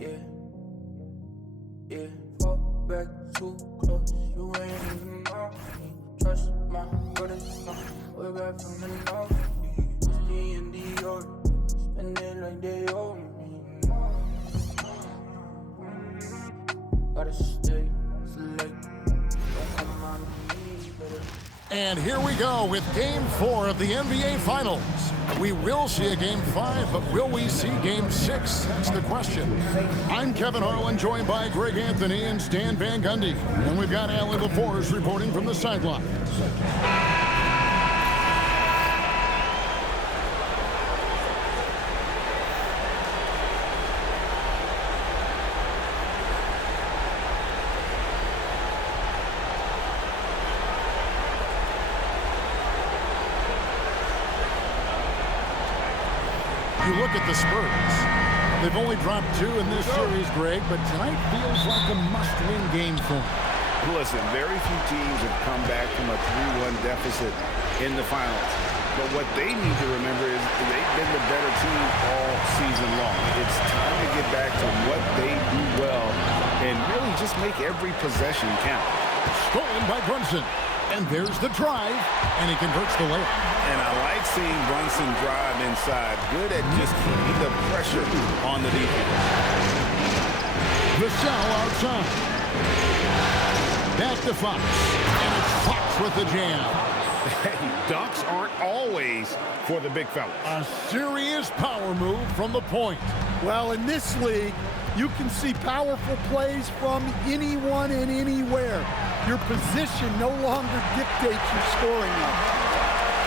Yeah, yeah, fall back too close. You ain't even know me. Trust my brothers, way back from the north. Whiskey and Dior, spend it like they owe me. Gotta stay select. Don't come on me, better. And here we go with Game 4 of the NBA Finals. We will see a Game 5, but will we see Game 6? That's the question. I'm Kevin Harlan, joined by Greg Anthony and Stan Van Gundy. And we've got Allie LaForce reporting from the sidelines. You look at the Spurs. They've only dropped 2 in this series, Greg, but tonight feels like a must-win game for them. Listen, very few teams have come back from a 3-1 deficit in the finals. But what they need to remember is they've been the better team all season long. It's time to get back to what they do well and really just make every possession count. Stolen by Brunson. And there's the drive, and he converts the layup. And I like seeing Brunson drive inside. Good at just keeping the pressure on the defense. Vassell outside. Back to Fox. And it's Fox with the jam. Hey, dunks aren't always for the big fellas. A serious power move from the point. Well, in this league, you can see powerful plays from anyone and anywhere. Your position no longer dictates your scoring level.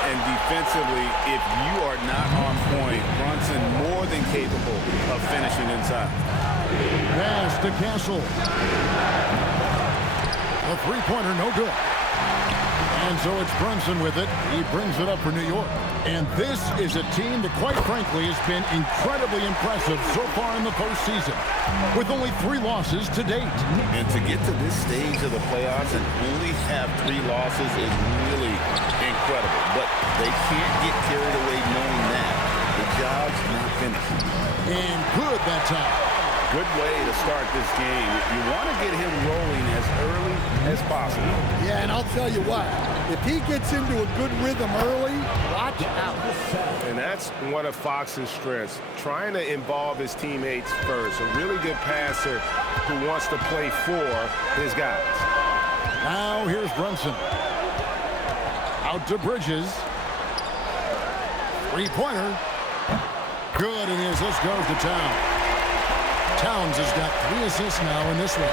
And defensively, if you are not on point, Brunson more than capable of finishing inside. Pass to Castle. A three-pointer, no good. And so it's Brunson with it. He brings it up for New York. And this is a team that, quite frankly, has been incredibly impressive so far in the postseason, with only 3 losses to date. And to get to this stage of the playoffs and only have 3 losses is really incredible. But they can't get carried away knowing that the job's not finished. And good that time. Good way to start this game. You want to get him rolling as early as possible. Yeah, and I'll tell you what, if he gets into a good rhythm early, watch out. And that's one of Fox's strengths, trying to involve his teammates first. A really good passer who wants to play for his guys. Now here's Brunson. Out to Bridges. Three-pointer. Good, and his list goes to Town. Towns has got 3 assists now in this one.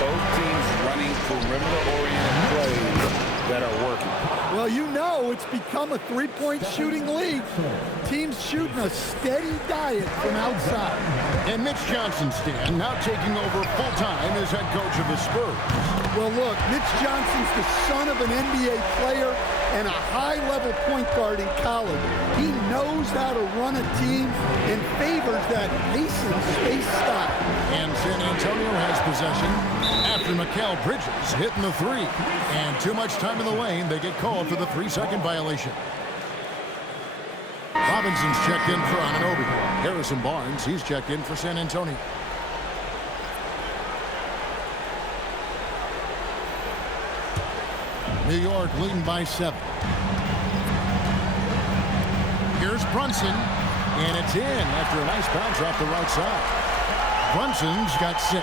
Both teams running perimeter-oriented plays that are working. Well, you know it's become a 3-point shooting league. Teams shooting a steady diet from outside. And Mitch Johnson's Stan now taking over full-time as head coach of the Spurs. Well, look, Mitch Johnson's the son of an NBA player and a high-level point guard in college. He knows how to run a team and favors that pace and space style. And San Antonio has possession after Mikal Bridges hitting the 3. And too much time in the lane, they get called for the 3-second violation. Robinson's checked in for Anunoby. Harrison Barnes, he's checked in for San Antonio. New York leading by 7. Here's Brunson, and it's in after a nice bounce off the right side. Brunson's got 6.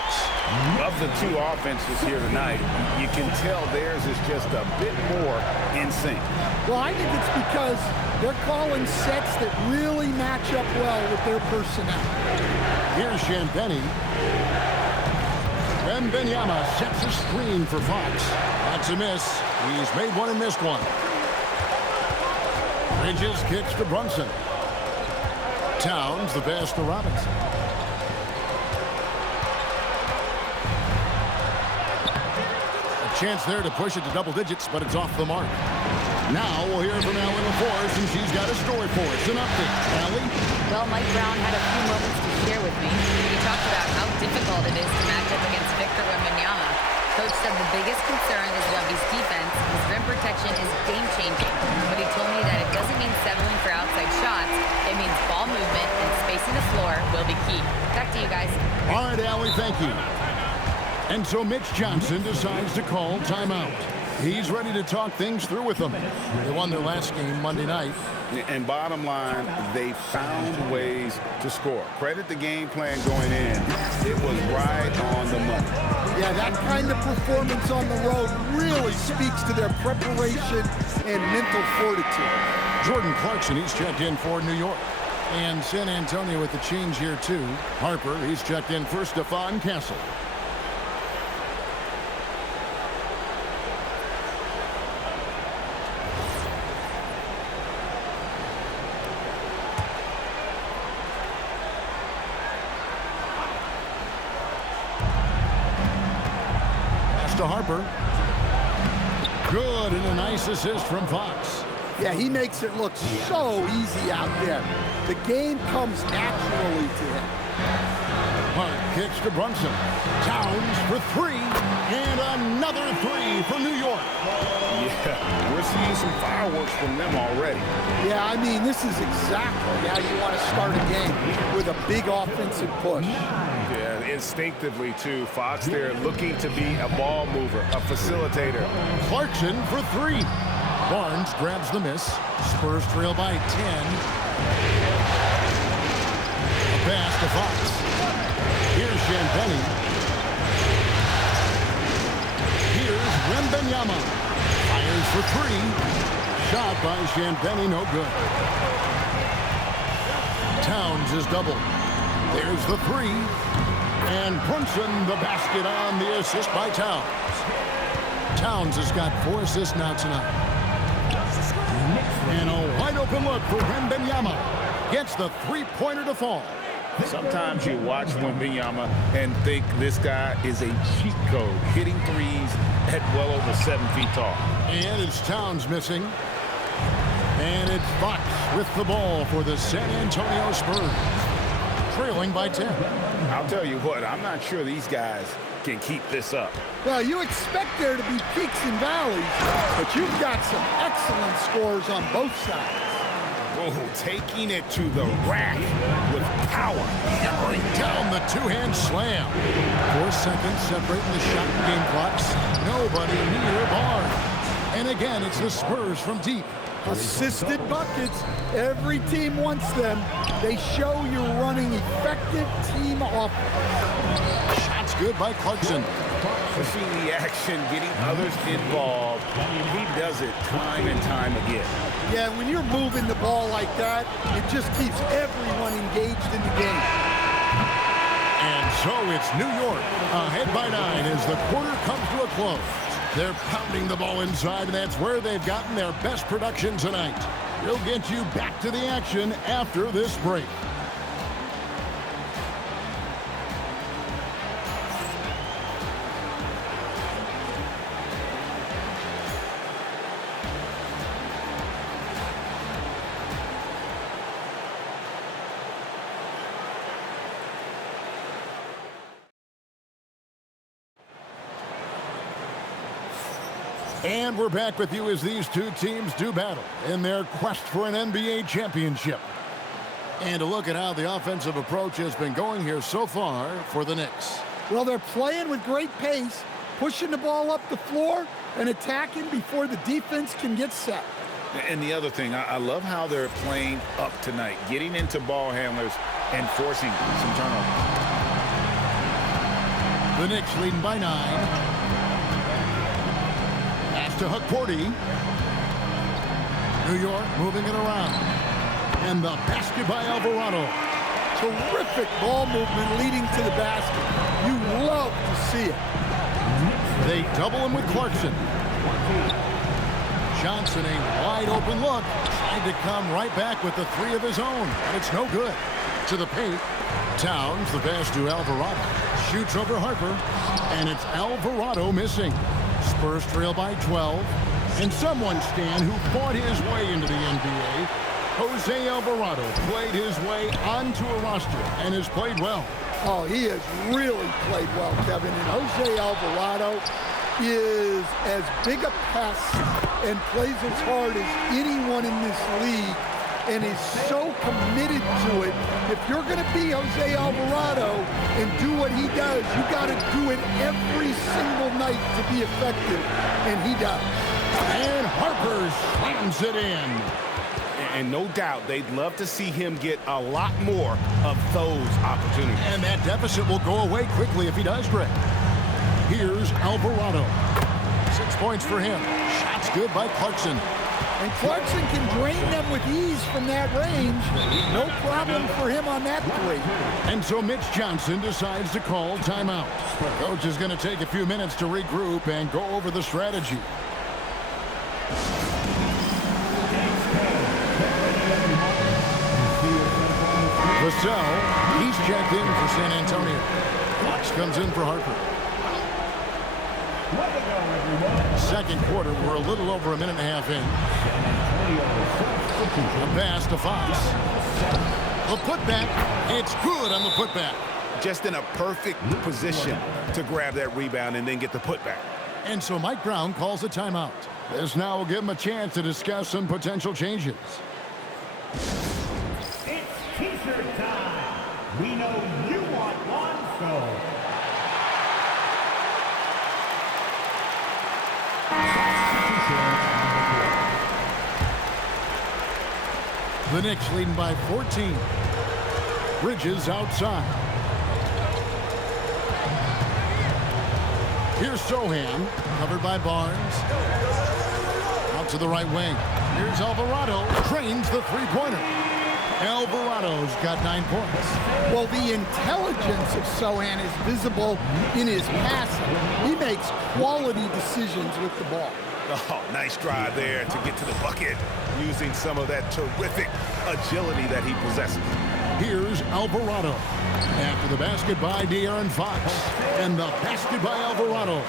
Of the 2 offenses here tonight, you can tell theirs is just a bit more in sync. Well, I think it's because they're calling sets that really match up well with their personnel. Here's Champagny. Wembanyama sets a screen for Fox. That's a miss. He's made one and missed one. Bridges kicks to Brunson. Towns the pass to Robinson. A chance there to push it to double digits, but it's off the mark. Now we'll hear from Allie LaForce, and she's got a story for us. An update. Allie? Well, Mike Brown had a few moments to share with me. He talked about how difficult it is to match up against Victor Wembanyama. Coach said the biggest concern is Wemby's defense. His rim protection is game-changing. But he told me that it doesn't mean settling for outside shots. It means ball movement and spacing the floor will be key. Back to you guys. All right, Allie, thank you. And so Mitch Johnson decides to call timeout. He's ready to talk things through with them. They won their last game Monday night. And bottom line, they found ways to score. Credit the game plan going in. It was right on the money. Yeah, that kind of performance on the road really speaks to their preparation and mental fortitude. Jordan Clarkson, he's checked in for New York. And San Antonio with the change here, too. Harper, he's checked in for Stephon Castle. To Harper. Good, and a nice assist from Fox. Yeah, he makes it look so easy out there. The game comes naturally to him. Hart kicks to Brunson. Towns for three, and another three for New York. Yeah, we're seeing some fireworks from them already. Yeah, I mean, this is exactly how you want to start a game, with a big offensive push. Yeah, instinctively, too. Fox there looking to be a ball mover, a facilitator. Clarkson for three. Barnes grabs the miss. Spurs trail by 10. A pass to Fox. Here's Champagny. Here's Wembanyama. Fires for three. Shot by Champagny, no good. Towns is doubled. There's the three. And Brunson, the basket on the assist by Towns. Towns has got 4 assists now tonight. And a wide open look for Wembanyama. Gets the three-pointer to fall. Sometimes you watch Wembanyama and think this guy is a cheat code, hitting threes at well over 7 feet tall. And it's Towns missing. And it's Fox with the ball for the San Antonio Spurs. Trailing by 10. I'll tell you what, I'm not sure these guys can keep this up. Well, you expect there to be peaks and valleys, but you've got some excellent scores on both sides. Oh, taking it to the rack with power. Hammering down the two-hand slam. 4 seconds separating the shot and game clocks. Nobody near Barnes. And again, it's the Spurs from deep. Assisted buckets. Every team wants them. They show you're running effective team offense. Shots good by Clarkson. Pushing the action, getting others involved. He does it time and time again. Yeah, when you're moving the ball like that, it just keeps everyone engaged in the game. And so it's New York ahead by 9 as the quarter comes to a close. They're pounding the ball inside, and that's where they've gotten their best production tonight. We'll get you back to the action after this break. And we're back with you as these two teams do battle in their quest for an NBA championship. And a look at how the offensive approach has been going here so far for the Knicks. Well, they're playing with great pace, pushing the ball up the floor and attacking before the defense can get set. And the other thing, I love how they're playing up tonight, getting into ball handlers and forcing some turnovers. The Knicks leading by 9. To Hukporti. New York moving it around. And the basket by Alvarado. Terrific ball movement leading to the basket. You love to see it. They double him with Clarkson. Johnson, a wide open look. Tried to come right back with the three of his own. But it's no good. To the paint. Towns, the pass to Alvarado. Shoots over Harper. And it's Alvarado missing. Spurs trail by 12. And someone, Stan, who fought his way into the NBA, Jose Alvarado, played his way onto a roster and has played well. Oh, he has really played well, Kevin. And Jose Alvarado is as big a pest and plays as hard as anyone in this league. and is so committed to it. If you're going to be Jose Alvarado and do what he does, you got to do it every single night to be effective, and he does. And Harper slams it in. And no doubt, they'd love to see him get a lot more of those opportunities. And that deficit will go away quickly if he does, Greg. Here's Alvarado. 6 points for him. Shots good by Clarkson. And Clarkson can drain them with ease from that range. No problem for him on that three. And so Mitch Johnson decides to call timeout. Coach is going to take a few minutes to regroup and go over the strategy. Vassell, he's checked in for San Antonio. Fox comes in for Harper. Second quarter, we're a little over a minute and a half in. A pass to Fox. The putback, it's good on the putback. Just in a perfect position to grab that rebound and then get the putback. And so Mike Brown calls a timeout. This now will give him a chance to discuss some potential changes. It's T-shirt time. We know you want one, so. The Knicks leading by 14. Bridges outside. Here's Sohan, covered by Barnes. Out to the right wing. Here's Alvarado, trains the three-pointer. Alvarado's got 9 points. Well, the intelligence of Sohan is visible in his passing. He makes quality decisions with the ball. Oh, nice drive there to get to the bucket using some of that terrific agility that he possesses. Here's Alvarado. After the basket by De'Aaron Fox. And the basket by Alvarado.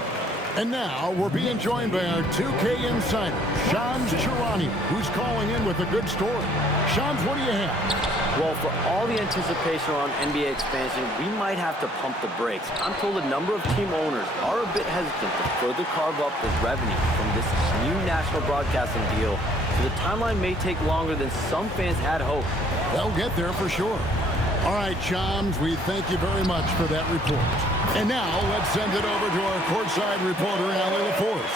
And now we're being joined by our 2K insider, Shams Charania, who's calling in with a good story. Shams, what do you have? Well, for all the anticipation around NBA expansion, we might have to pump the brakes. I'm told a number of team owners are a bit hesitant to further carve up the revenue from this new national broadcasting deal, so the timeline may take longer than some fans had hoped. They'll get there for sure. All right, Shams, we thank you very much for that report. And now let's send it over to our courtside reporter, Allie LaForce.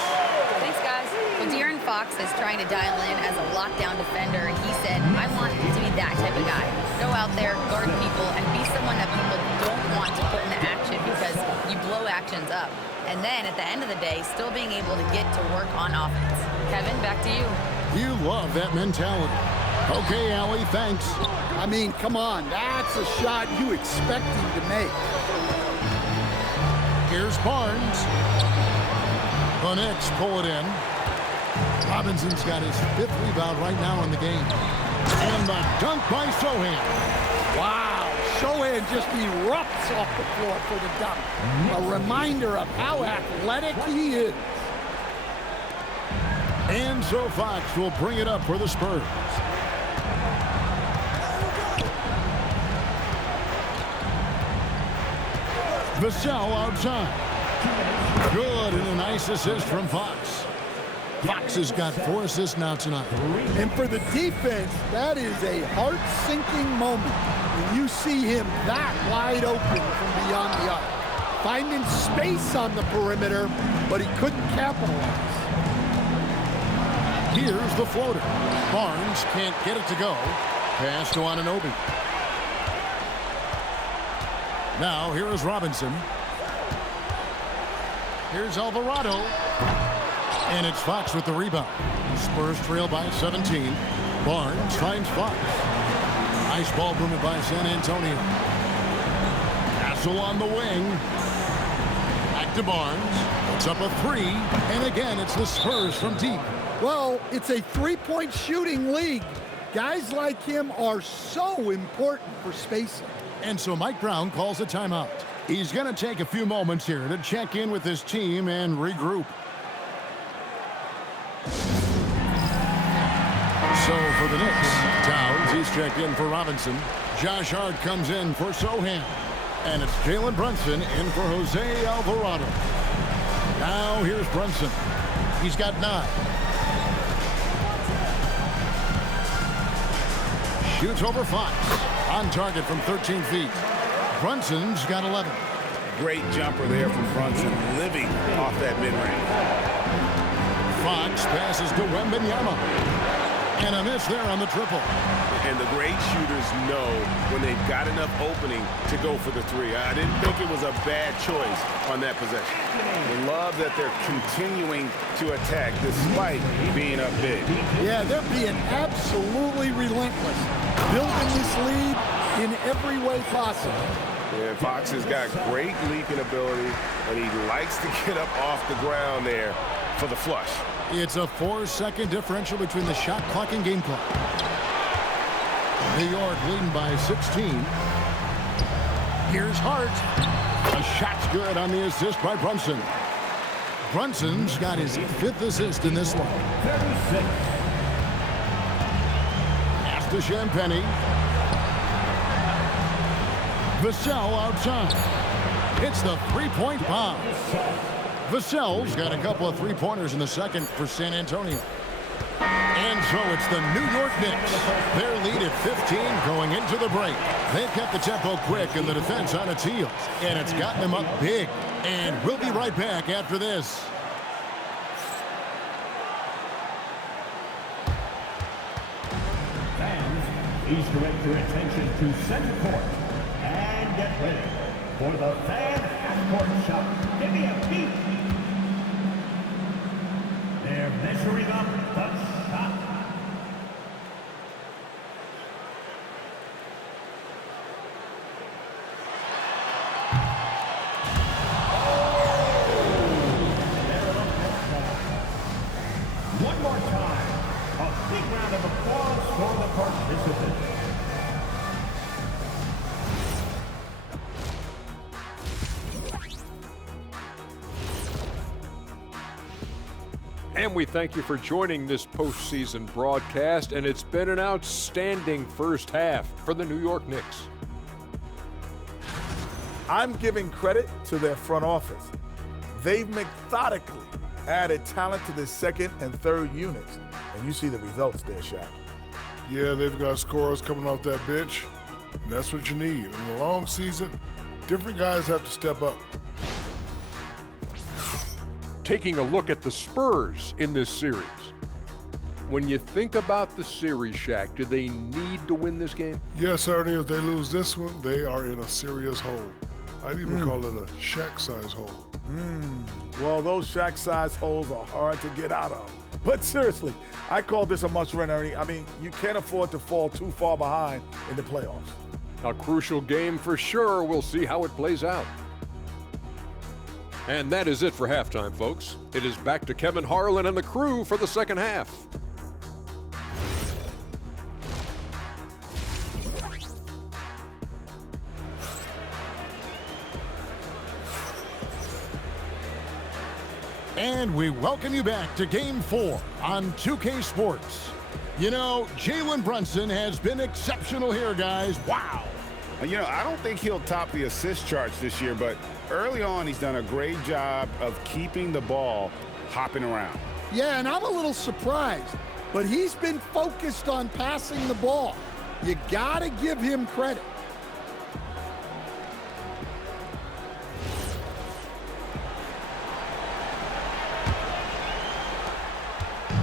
Thanks, guys. Well, De'Aaron Fox is trying to dial in as a lockdown defender. He said, I want to be that type of guy. Go out there, guard people, and be someone that people don't want to put into action because you blow actions up. And then at the end of the day, still being able to get to work on offense. Kevin, back to you. You love that mentality. Okay, Allie, thanks. I mean, come on. That's a shot you expect him to make. Here's Barnes. The Knicks pull it in. Robinson's got his 5th rebound right now in the game. And the dunk by Sohan. Wow. Sohan just erupts off the floor for the dunk. A reminder of how athletic he is. And so Fox will bring it up for the Spurs. Vassell outside. Good, and a nice assist from Fox. Fox has got 4 assists now tonight. And for the defense, that is a heart-sinking moment when you see him that wide open from beyond the arc. Finding space on the perimeter, but he couldn't capitalize. Here's the floater. Barnes can't get it to go. Pass to Anunoby. Now, here is Robinson. Here's Alvarado. And it's Fox with the rebound. Spurs trail by 17. Barnes finds Fox. Nice ball movement by San Antonio. Castle on the wing. Back to Barnes. It's up a 3. And again, it's the Spurs from deep. Well, it's a three-point shooting league. Guys like him are so important for spacing. And so Mike Brown calls a timeout. He's going to take a few moments here to check in with his team and regroup. So for the Knicks, Towns, he's checked in for Robinson. Josh Hart comes in for Sohan. And it's Jalen Brunson in for Jose Alvarado. Now here's Brunson. He's got 9. Shoots over Fox. On target from 13 feet. Brunson's got 11. Great jumper there from Brunson, living off that mid-range. Fox passes to Wembanyama. And a miss there on the triple. And the great shooters know when they've got enough opening to go for the three. I didn't think it was a bad choice on that possession. I love that they're continuing to attack despite being up big. Yeah, they're being absolutely relentless, building this lead in every way possible. And Fox has got great leaping ability, and he likes to get up off the ground there for the flush. It's a 4-second differential between the shot clock and game clock. New York leading by 16. Here's Hart. A shot's good on the assist by Brunson. Brunson's got his 5th assist in this one. Pass to Champagny. Vassell outside. It's the three-point bomb. Vassell's got a couple of three-pointers in the second for San Antonio. And so it's the New York Knicks. Their lead at 15 going into the break. They've kept the tempo quick and the defense on its heels. And it's gotten them up big. And we'll be right back after this. Fans, please direct your attention to center court. And get ready for the fan half-court shot. Give me a beat. They're measuring up the shot. One more time. A big round of applause for the participants. And we thank you for joining this postseason broadcast, and it's been an outstanding first half for the New York Knicks. I'm giving credit to their front office. They've methodically added talent to the second and third units, and you see the results there, Shaq. Yeah, they've got scorers coming off that bench, and that's what you need. In the long season, different guys have to step up. Taking a look at the Spurs in this series. When you think about the series, Shaq, do they need to win this game? Yes, certainly. If they lose this one, they are in a serious hole. I'd even call it a Shaq-size hole. Well, those Shaq-size holes are hard to get out of. But seriously, I call this a must-win, Ernie. I mean, you can't afford to fall too far behind in the playoffs. A crucial game for sure. We'll see how it plays out. And that is it for halftime, folks. It is back to Kevin Harlan and the crew for the second half. And we welcome you back to Game 4 on 2K Sports. You know, Jalen Brunson has been exceptional here, guys. Wow. You know, I don't think he'll top the assist charts this year, but early on he's done a great job of keeping the ball hopping around. Yeah, and I'm a little surprised, but he's been focused on passing the ball. You gotta give him credit.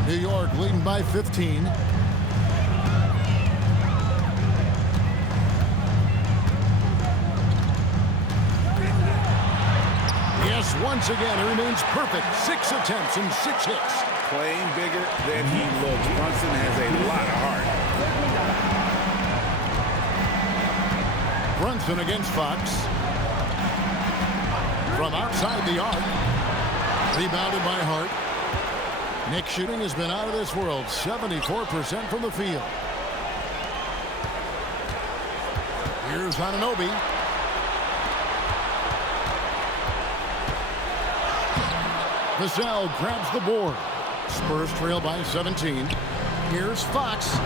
New York leading by 15. Yes, once again, he remains perfect. 6 attempts and 6 hits. Playing bigger than he looks. Brunson has a lot of heart. Brunson against Fox. From outside the arc. Rebounded by Hart. Knicks shooting has been out of this world. 74% from the field. Here's Anunoby. Vassell grabs the board. Spurs trail by 17. Here's Fox.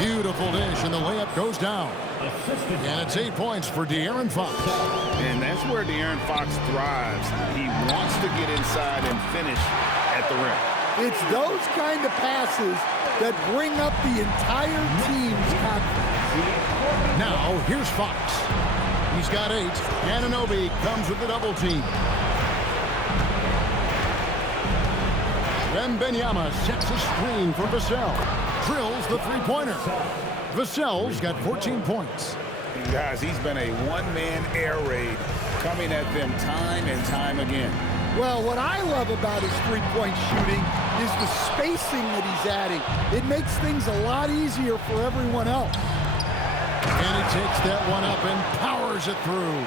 Beautiful dish, and the layup goes down. And it's 8 points for De'Aaron Fox. And that's where De'Aaron Fox thrives. He wants to get inside and finish at the rim. It's those kind of passes that bring up the entire team's confidence. Now, here's Fox. He's got 8. Anunoby comes with the double team. Wembanyama sets a screen for Vassell. Drills the three-pointer. Vassell's got 14 points. Guys, he's been a one-man air raid coming at them time and time again. Well, what I love about his three-point shooting is the spacing that he's adding. It makes things a lot easier for everyone else. And he takes that one up and powers it through.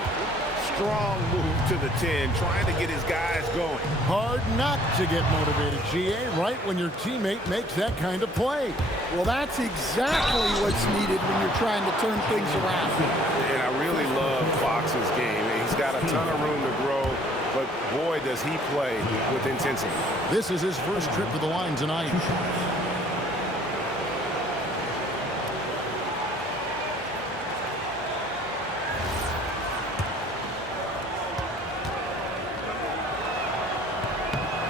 Strong move to the 10, trying to get his guys going. Hard not to get motivated, GA, right when your teammate makes that kind of play. Well, that's exactly what's needed when you're trying to turn things around. And I really love Fox's game. He's got a ton of room to grow, but boy, does he play with intensity. This is his first trip to the line tonight.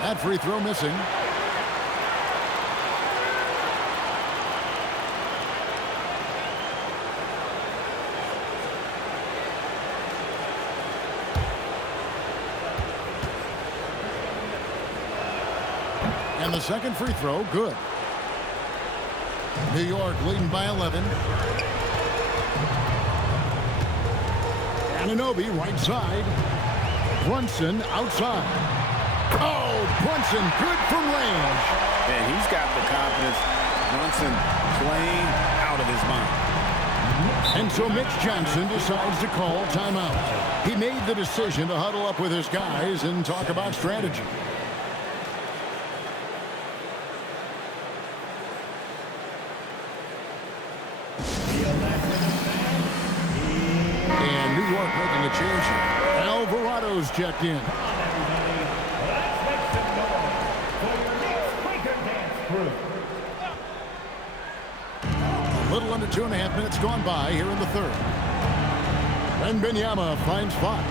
That free throw missing. And the second free throw, good. New York leading by 11. Anunoby right side. Brunson outside. Oh, Brunson good from range. And he's got the confidence. Brunson playing out of his mind. And so Mitch Johnson decides to call timeout. He made the decision to huddle up with his guys and talk about strategy. And New York making a change here. Alvarado's checked in. A little under 2.5 minutes gone by here in the third. Wembanyama finds Fox.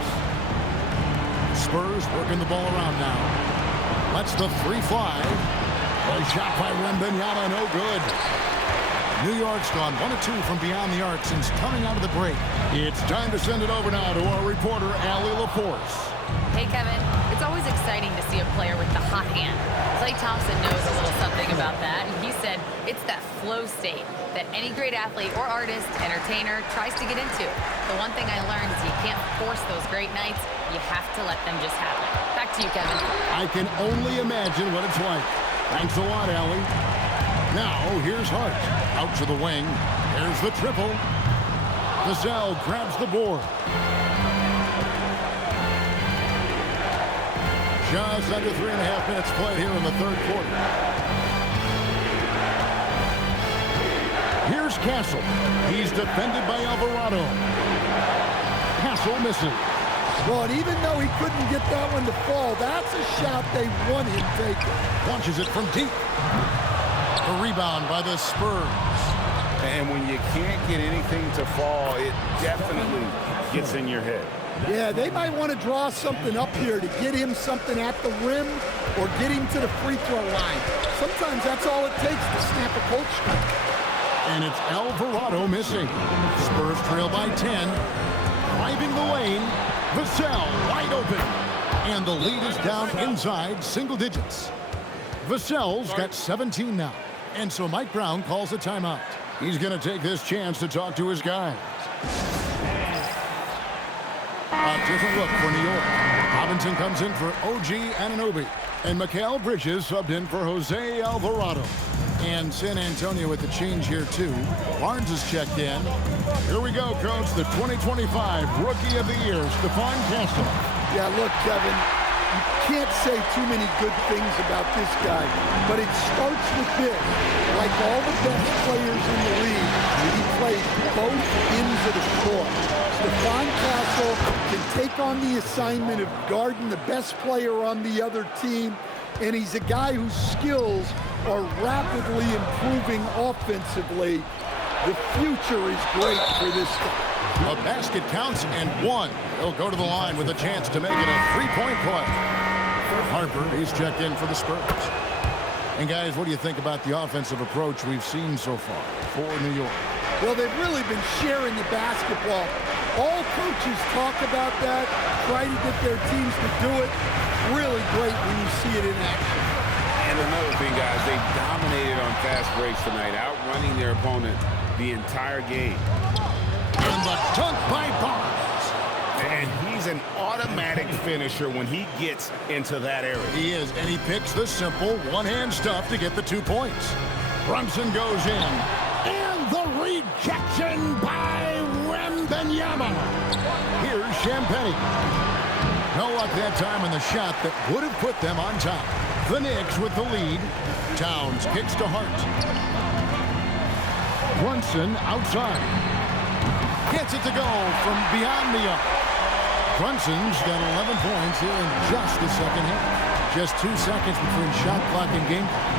Spurs working the ball around now. Lets the three fly. A shot by Wembanyama, no good. New York's gone 1 of 2 from beyond the arc since coming out of the break. It's time to send it over now to our reporter, Allie LaForce. Hey, Kevin. It's always exciting to see a player with the hot hand. Klay Thompson knows a little something about that, and he said it's that flow state that any great athlete or artist, entertainer, tries to get into. The one thing I learned is you can't force those great nights. You have to let them just happen. Back to you, Kevin. I can only imagine what it's like. Thanks a lot, Allie. Now, here's Hart. Out to the wing. There's the triple. Vassell grabs the board. Just under 3.5 minutes played here in the third quarter. Here's Castle. He's defended by Alvarado. Castle misses. Well, and even though he couldn't get that one to fall, that's a shot they want him taking. Launches it from deep. A rebound by the Spurs. And when you can't get anything to fall, it definitely gets in your head. Yeah, they might want to draw something up here to get him something at the rim or get him to the free throw line. Sometimes that's all it takes to snap a cold streak. And it's Alvarado missing. Spurs trail by 10. Driving the lane. Vassell wide open. And the lead is down inside single digits. Vassell's got 17 now. And so Mike Brown calls a timeout. He's going to take this chance to talk to his guys. A different look for New York. Robinson comes in for OG Anunoby. And Mikal Bridges subbed in for Jose Alvarado. And San Antonio with the change here, too. Barnes is checked in. Here we go, Coach. The 2025 Rookie of the Year, Stephon Castle. Yeah, look, Kevin, you can't say too many good things about this guy, but it starts with this. Like all the best players in the league, he plays both ends of the court. Stephon Castle can take on the assignment of guarding the best player on the other team, and he's a guy whose skills are rapidly improving offensively. The future is great for this guy. A basket counts and one. He'll go to the line with a chance to make it a three-point play. Harper, he's checked in for the Spurs. And guys, what do you think about the offensive approach we've seen so far for New York? Well, they've really been sharing the basketball. All coaches talk about that, try to get their teams to do it. Really great when you see it in action. And another thing, guys, they dominated on fast breaks tonight, outrunning their opponent the entire game. And the dunk by Barnes. And he's an automatic finisher when he gets into that area. He is, and he picks the simple one-hand stuff to get the 2 points. Brunson goes in, and the rejection by Wembanyama. Here's Champagnie. No luck that time on the shot that would have put them on top. The Knicks with the lead. Towns kicks to Hart. Brunson outside. Gets it to go from beyond the arc. Brunson's got 11 points here in just the second half. Just 2 seconds between shot clock and game clock.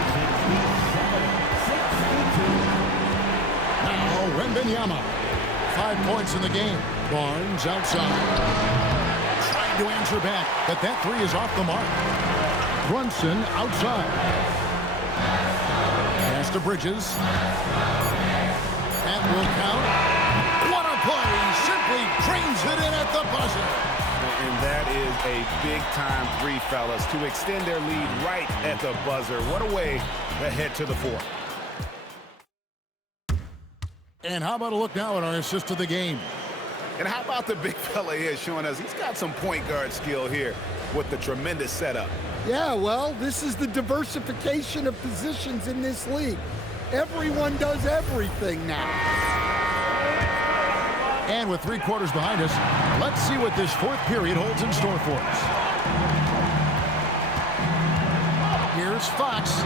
Now Wembanyama. 5 points in the game. Barnes outside. Trying to answer back, but that 3 is off the mark. Brunson outside. Pass to Bridges. That will count. What a play! Simply drains it in at the buzzer. And that is a big-time 3, fellas, to extend their lead right at the buzzer. What a way to head to the 4th. And how about a look now at our assist of the game? And how about the big fella here showing us he's got some point guard skill here with the tremendous setup. Yeah, well, this is the diversification of positions in this league. Everyone does everything now. And with 3 quarters behind us, let's see what this 4th period holds in store for us. Here's Fox.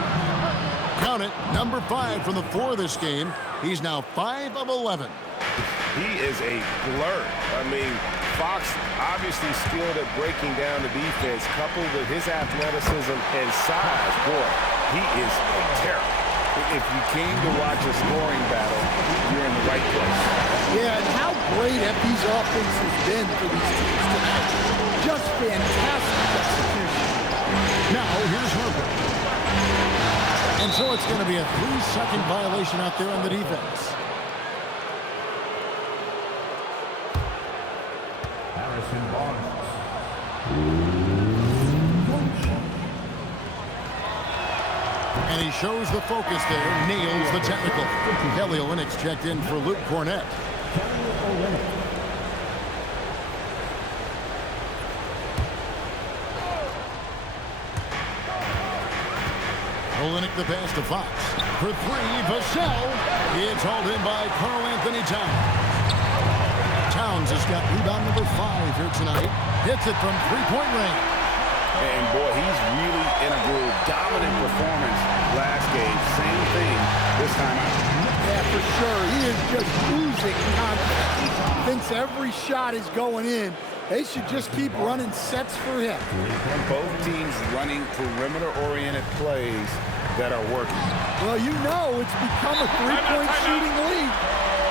Count it, number 5 from the 4 of this game. He's now 5 of 11. He is a blur. I mean, Fox obviously skilled at breaking down the defense, coupled with his athleticism and size. Boy, he is a terror. If you came to watch a scoring battle, you're in the right place. Yeah, and how great FB's offense has been for these teams tonight. Just fantastic execution. Now, here's Herbert. And so it's going to be a 3-second violation out there on the defense. Harrison Barnes. And he shows the focus there, nails the technical. Kelly Olynyk's checked in for Luke Cornett. Olynyk the pass to Fox. For 3, Vassell. It's hauled in by Karl Anthony Towns. Towns has got rebound number 5 here tonight. Hits it from 3-point range. And boy, he's really in a groove. Dominant performance last game. Same thing this time out. Yeah, for sure. He is just oozing confidence. Thinks every shot is going in. They should just keep running sets for him. Both teams running perimeter-oriented plays that are working. Well, you know it's become a 3-point shooting league.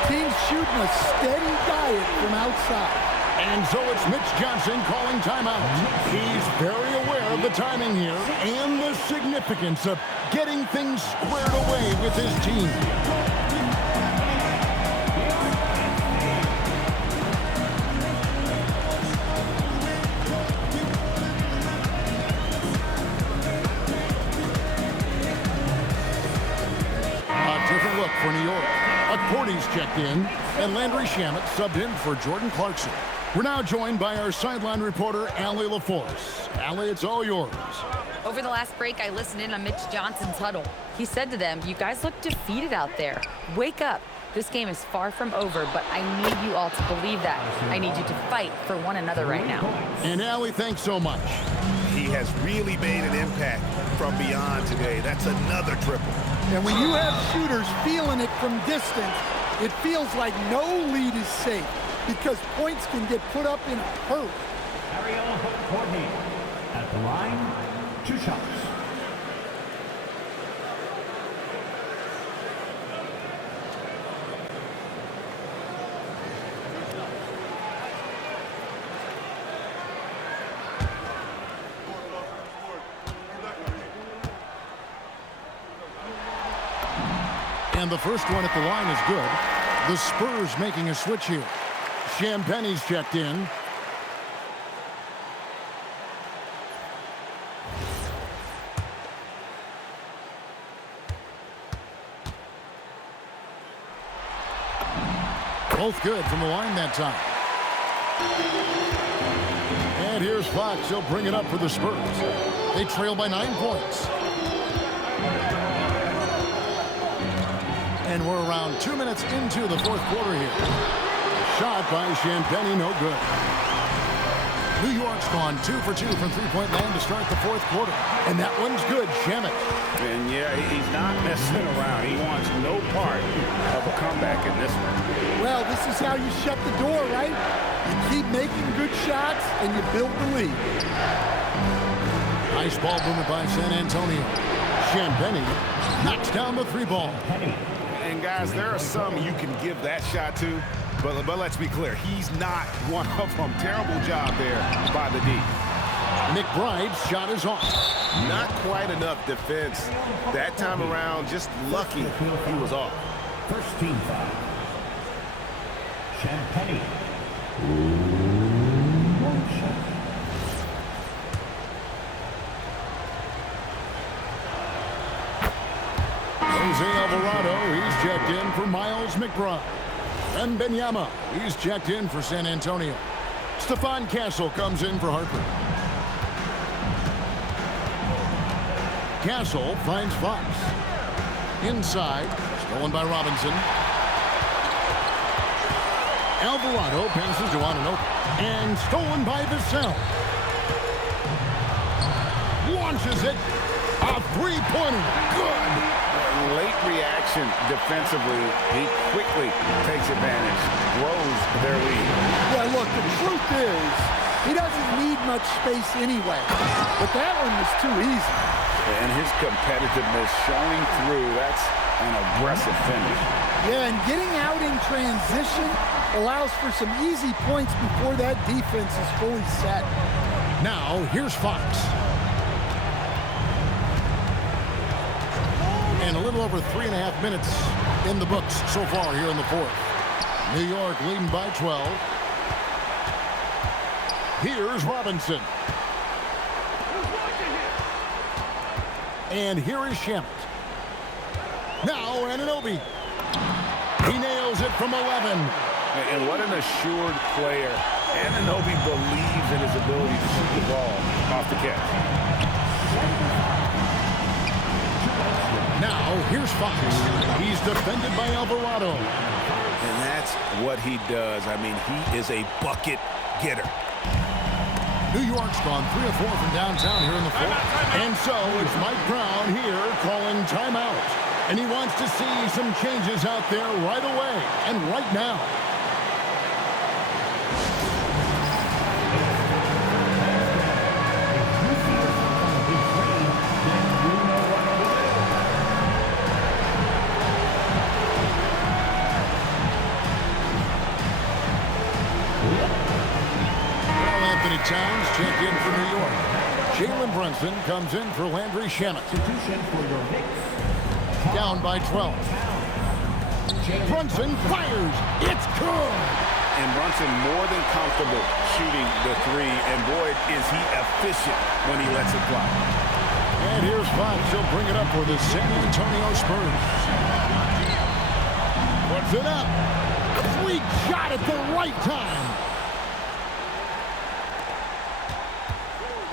Teams shooting a steady diet from outside. And so it's Mitch Johnson calling timeout. He's very aware of the timing here and the significance of getting things squared away with his team. A different look for New York. Accordy's checked in, and Landry Shamet subbed in for Jordan Clarkson. We're now joined by our sideline reporter, Allie LaForce. Allie, it's all yours. Over the last break, I listened in on Mitch Johnson's huddle. He said to them, "You guys look defeated out there. Wake up. This game is far from over, but I need you all to believe that. I need you to fight for one another right now." And Allie, thanks so much. He has really made an impact from beyond today. That's another triple. And when you have shooters feeling it from distance, it feels like no lead is safe because points can get put up in a hurry. Ariel Courtney at the line, 2 shots. And the first one at the line is good. The Spurs making a switch here. Champagne's checked in. Both good from the line that time. And here's Fox. He'll bring it up for the Spurs. They trail by 9 points. And we're around 2 minutes into the fourth quarter here. Shot by Champagnie, no good. New York's gone 2 for 2 from three-point land to start the fourth quarter. And that one's good, Shamet. And yeah, he's not messing around. He wants no part of a comeback in this one. Well, this is how you shut the door, right? You keep making good shots and you build the lead. Nice ball movement by San Antonio. Champagnie knocks down the 3-ball. And guys, there are some you can give that shot to, but let's be clear, he's not one of them. Terrible job there by the D. McBride's shot is off. Not quite enough defense that time around. Just lucky he was off. First team foul. Champagnie. Jose Alvarado, he's checked in for Miles McBride. And Benyama, he's checked in for San Antonio. Stephon Castle comes in for Harper. Castle finds Fox. Inside, stolen by Robinson. Alvarado passes to Anunoby. And stolen by Vassell. Launches it. A three-pointer. Good. Late reaction defensively. He quickly takes advantage. Grows their lead. Yeah, look, the truth is, he doesn't need much space anyway. But that one was too easy. And his competitiveness showing through. That's an aggressive finish. Yeah, and getting out in transition allows for some easy points before that defense is fully set. Now, here's Fox. And a little over 3.5 minutes in the books so far here in the fourth. New York leading by 12. Here's Robinson. And here is Shamet. Now Anunoby. He nails it from 11. And what an assured player. Anunoby believes in his ability to shoot the ball off the catch. Now, here's Fox. He's defended by Alvarado. And that's what he does. I mean, he is a bucket getter. New York's gone 3 of 4 from downtown here in the fourth. And so it's Mike Brown here calling timeout. And he wants to see some changes out there right away and right now. Towns checked in for New York. Jalen Brunson comes in for Landry Shamet. Down by 12. Brunson fires. It's good. And Brunson more than comfortable shooting the three. And boy, is he efficient when he lets it fly. And here's Fox. He'll bring it up for the San Antonio Spurs. Puts it up. Sweet shot at the right time.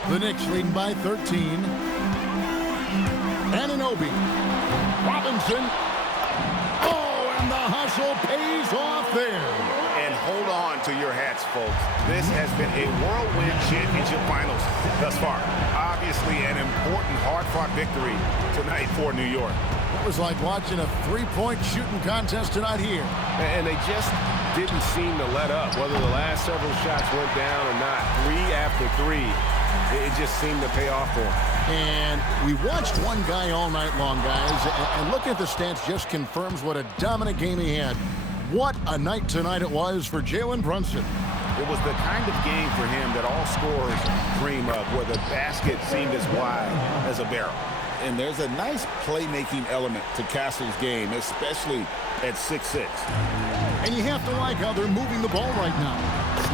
The Knicks leading by 13. Anunoby. Robinson. Oh, and the hustle pays off there. And hold on to your hats, folks. This has been a whirlwind championship finals thus far. Obviously, an important, hard-fought victory tonight for New York. It was like watching a three-point shooting contest tonight here. And they just didn't seem to let up, whether the last several shots went down or not. 3 after 3. It just seemed to pay off for him. And we watched one guy all night long, guys, and looking at the stats just confirms what a dominant game he had. What a night tonight it was for Jalen Brunson. It was the kind of game for him that all scorers dream of, where the basket seemed as wide as a barrel. And there's a nice playmaking element to Castle's game, especially at 6'6". And you have to like how they're moving the ball right now.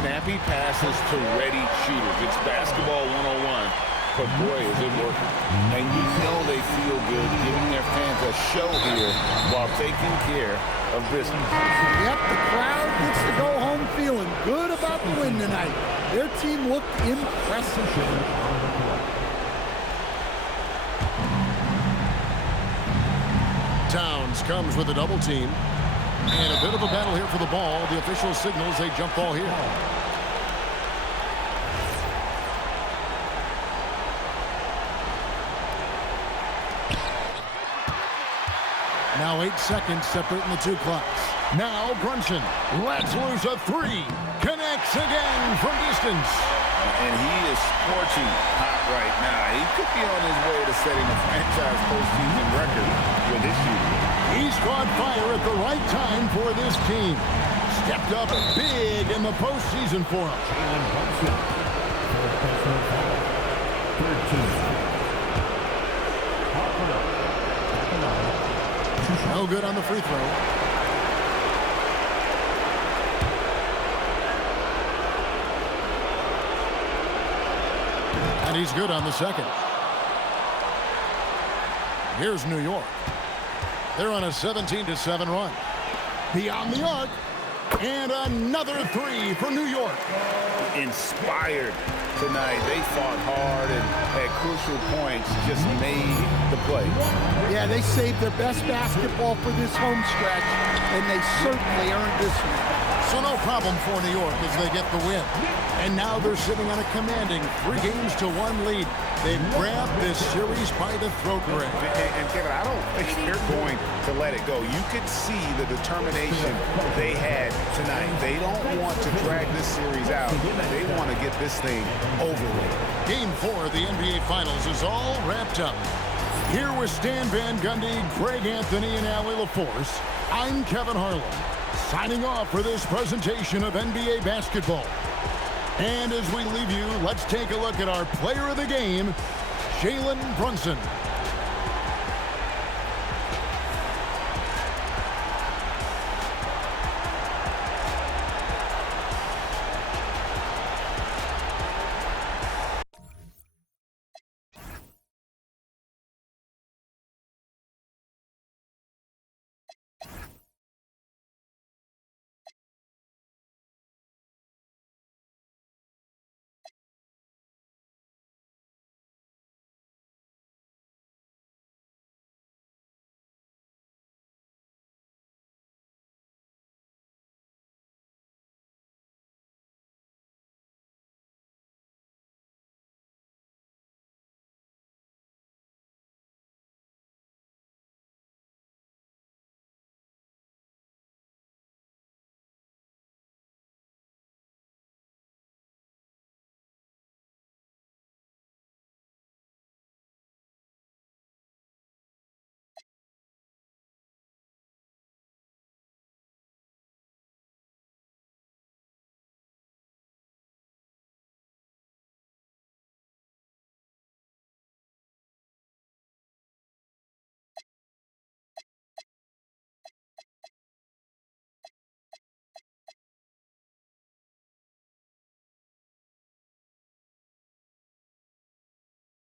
Snappy passes to ready shooters. It's basketball 101, but boy, is it working. And you know they feel good giving their fans a show here while taking care of business. Yep, the crowd gets to go home feeling good about the win tonight. Their team looked impressive. Towns comes with a double team. And a bit of a battle here for the ball. The official signals a jump ball here. Now 8 seconds separating the two clocks. Now Brunson lets loose a three. Connects again from distance. And he is scorching hot right now. He could be on his way to setting a franchise postseason record with this shooting. He's caught fire at the right time for this team. Stepped up big in the postseason for him. No good on the free throw. And he's good on the second. Here's New York. They're on a 17-7 run. Beyond the arc. And another three for New York. Inspired tonight. They fought hard and at crucial points just made the play. Yeah, they saved their best basketball for this home stretch, and they certainly earned this one. So no problem for New York as they get the win. And now they're sitting on a commanding 3-1 lead. They've grabbed this series by the throat, Greg. And Kevin, I don't think they're going to let it go. You could see the determination they had tonight. They don't want to drag this series out. They want to get this thing over with. Game 4 of the NBA Finals is all wrapped up. Here with Stan Van Gundy, Greg Anthony, and Allie LaForce, I'm Kevin Harlan, signing off for this presentation of NBA basketball. And as we leave you, let's take a look at our player of the game, Jalen Brunson.